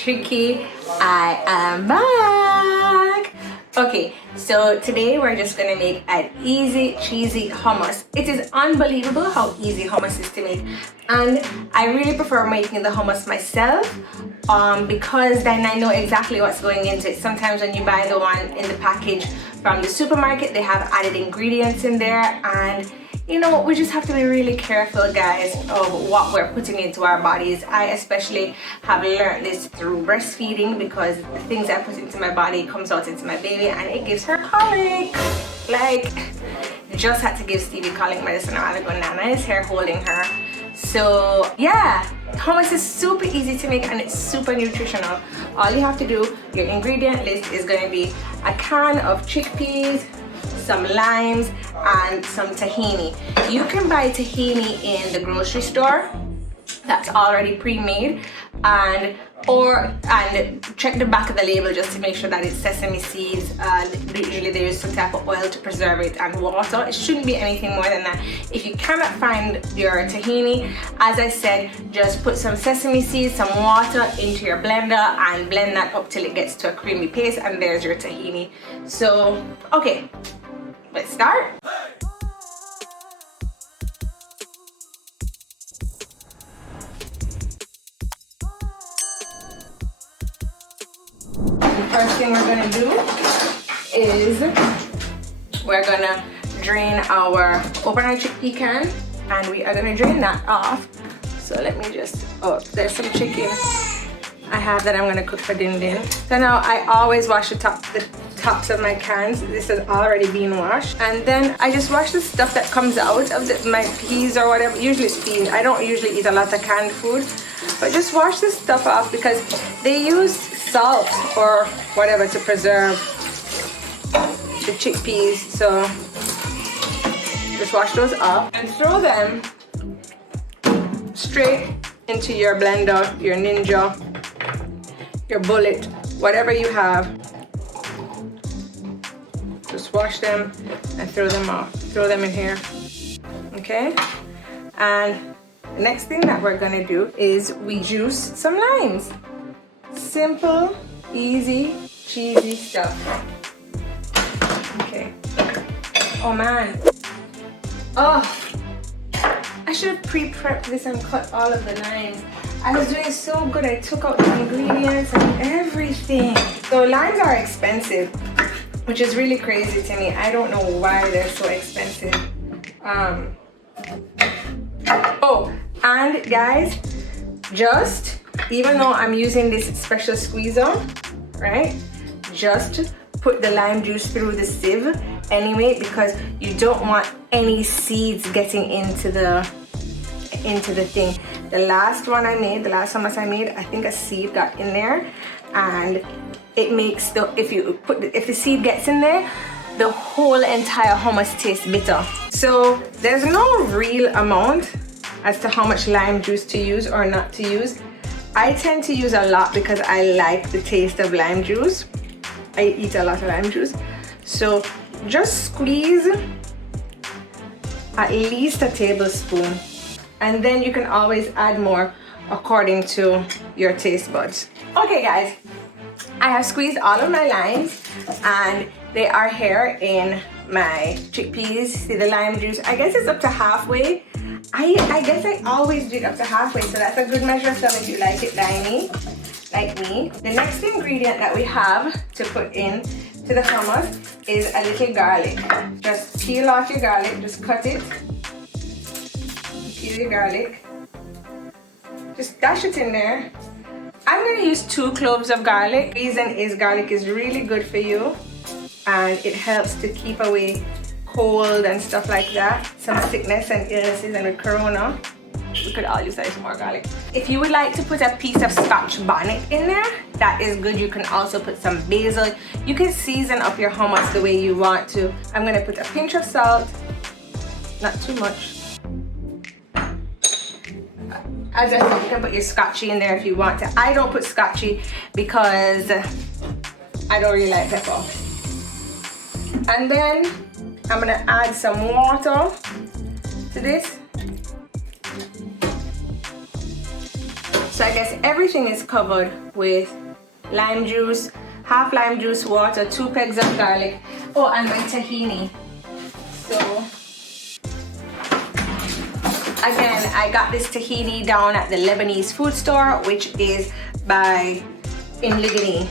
Tricky, I am back. Okay, so today we're just gonna make an easy cheesy hummus. It is unbelievable how easy hummus is to make, and I really prefer making the hummus myself because then I know exactly what's going into it. Sometimes when you buy the one in the package from the supermarket, they have added ingredients in there, and you know, we just have to be really careful, guys, of what we're putting into our bodies. I especially have learned this through breastfeeding because the things I put into my body comes out into my baby and it gives her colic. Like, just had to give Stevie colic medicine a while ago. Nana is here holding her. So yeah, hummus is super easy to make and it's super nutritional. All you have to do, your ingredient list is going to be a can of chickpeas, some limes, and some tahini. You can buy tahini in the grocery store that's already pre-made, and check the back of the label just to make sure that it's sesame seeds. Usually there is some type of oil to preserve it, and water. It shouldn't be anything more than that. If you cannot find your tahini, as I said, just put some sesame seeds, some water into your blender and blend that up till it gets to a creamy paste, and there's your tahini. So okay, let's start. The first thing we're gonna do is we're gonna drain our overnight chickpea can, and we are gonna drain that off. So let me just, oh, there's some chicken I have that I'm gonna cook for din din. So now I always wash the tops of my cans. This has already been washed, and then I just wash the stuff that comes out of my peas or whatever. Usually it's peas. I don't usually eat a lot of canned food, but just wash this stuff off because they use salt or whatever to preserve the chickpeas. So just wash those off and throw them straight into your blender, your Ninja, your Bullet, whatever you have. Just wash them and throw them off. Throw them in here. Okay? And the next thing that we're gonna do is we juice some limes. Simple, easy, cheesy stuff. Okay. Oh man. Oh, I should have pre-prepped this and cut all of the limes. I was doing so good. I took out the ingredients and everything. So limes are expensive, which is really crazy to me. I don't know why they're so expensive. Oh, and guys, just even though I'm using this special squeezer, right? Just put the lime juice through the sieve anyway, because you don't want any seeds getting into the thing. The last hummus I made, I think a seed got in there, and it makes if the seed gets in there, the whole entire hummus tastes bitter. So there's no real amount as to how much lime juice to use or not to use. I tend to use a lot because I like the taste of lime juice. I eat a lot of lime juice. So just squeeze at least a tablespoon, and then you can always add more according to your taste buds. Okay guys, I have squeezed all of my limes and they are here in my chickpeas. See the lime juice? I guess it's up to halfway. I guess I always do it up to halfway, so that's a good measure of some if you like it limey, like me. The next ingredient that we have to put in to the hummus is a little garlic. Just peel off your garlic, just cut it. Peel your garlic. Just dash it in there. I'm gonna use 2 cloves of garlic. The reason is garlic is really good for you, and it helps to keep away cold and stuff like that, some sickness and illnesses, and with corona we could all use a little more garlic. If you would like to put a piece of Scotch bonnet in there, that is good. You can also put some basil. You can season up your hummus the way you want to. I'm gonna put a pinch of salt, not too much. As I said, you can put your scotchy in there if you want to. I don't put scotchy because I don't really like pepper. And then I'm gonna add some water to this. So I guess everything is covered with lime juice, half lime juice, water, 2 pegs of garlic. Oh, and my tahini. So again, I got this tahini down at the Lebanese food store, which is in Ligani.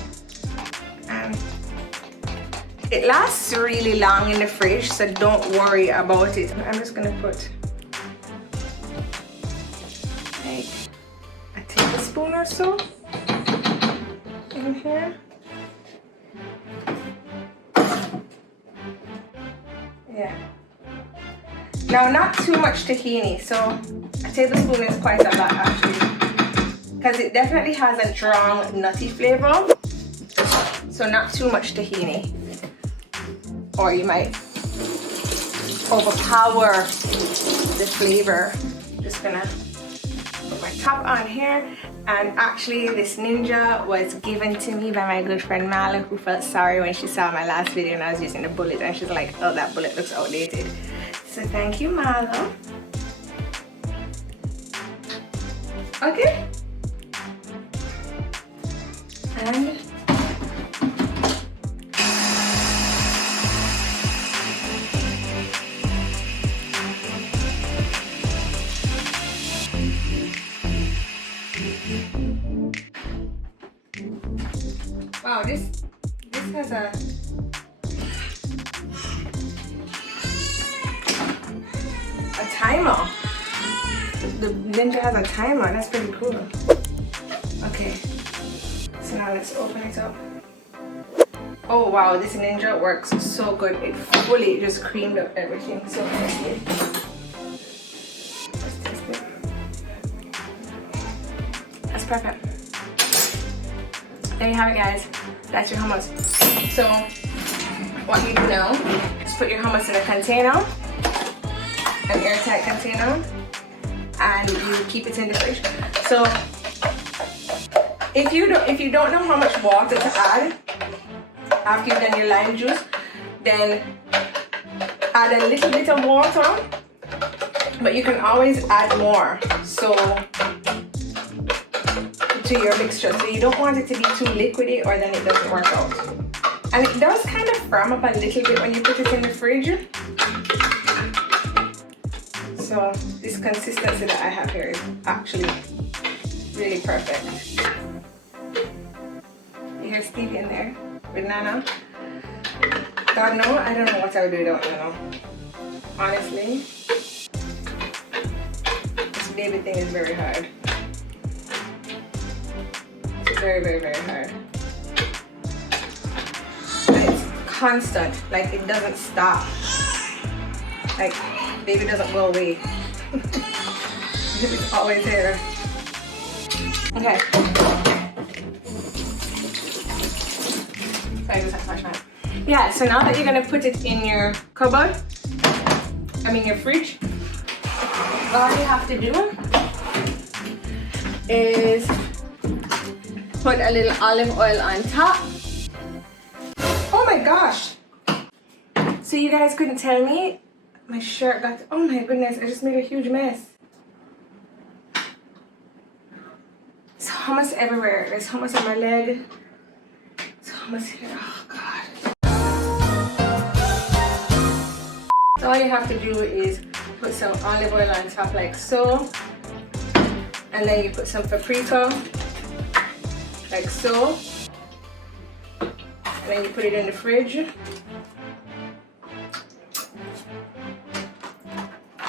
It lasts really long in the fridge, so don't worry about it. I'm just gonna put like a tablespoon or so in here. Yeah. Now, not too much tahini, so a tablespoon is quite a lot actually, because it definitely has a strong nutty flavor. So not too much tahini, or you might overpower the flavor. Just gonna put my top on here. And actually this ninja was given to me by my good friend Mala, who felt sorry when she saw my last video and I was using the bullet, and she's like, oh, that bullet looks outdated. So thank you, Mala. Okay. And wow, this has a timer. The ninja has a timer. That's pretty cool. Okay, so now let's open it up. Oh wow, this ninja works so good. It fully just creamed up everything so nicely. Let's taste it. That's perfect. There you have it, guys. That's your hummus. So what you do now is put your hummus in a container, an airtight container, and you keep it in the fridge. So if you don't know how much water to add after you've done your lime juice, then add a little bit of water, but you can always add more to your mixture. So you don't want it to be too liquidy, or then it doesn't work out. And it does kind of firm up a little bit when you put it in the fridge. So this consistency that I have here is actually really perfect. You hear Stevie in there with Nana? God no, I don't know what I would do without Nana. Honestly, this baby thing is very hard. It's very, very, very hard. And it's constant, like it doesn't stop. Like, baby doesn't go away. It's always there. Okay. So I just have to wash my hands. Yeah, so now that you're gonna put it in your cupboard, your fridge, all you have to do is put a little olive oil on top. Oh my gosh! So you guys couldn't tell me, my shirt got, oh my goodness, I just made a huge mess. There's hummus everywhere. There's hummus on my leg. There's hummus here, oh God. So all you have to do is put some olive oil on top like so. And then you put some paprika, like so. And then you put it in the fridge.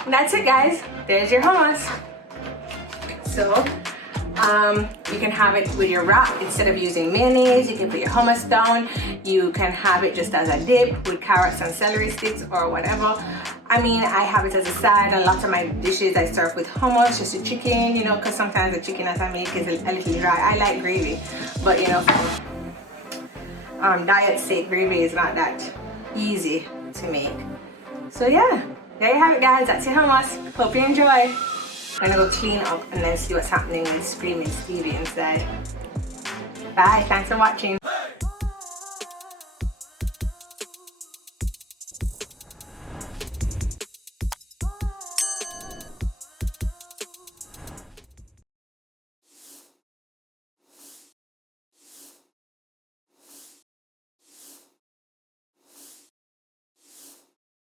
And that's it, guys. There's your hummus. So you can have it with your wrap. Instead of using mayonnaise, you can put your hummus down. You can have it just as a dip with carrots and celery sticks or whatever. I have it as a side. A lot of my dishes I serve with hummus, just the chicken, because sometimes the chicken that I make is a little dry. I like gravy, but for diet's sake, gravy is not that easy to make. So yeah, there you have it, guys. That's your hummus. Hope you enjoy. I'm gonna go clean up and then see what's happening with Screaming Stevie inside. Bye, thanks for watching.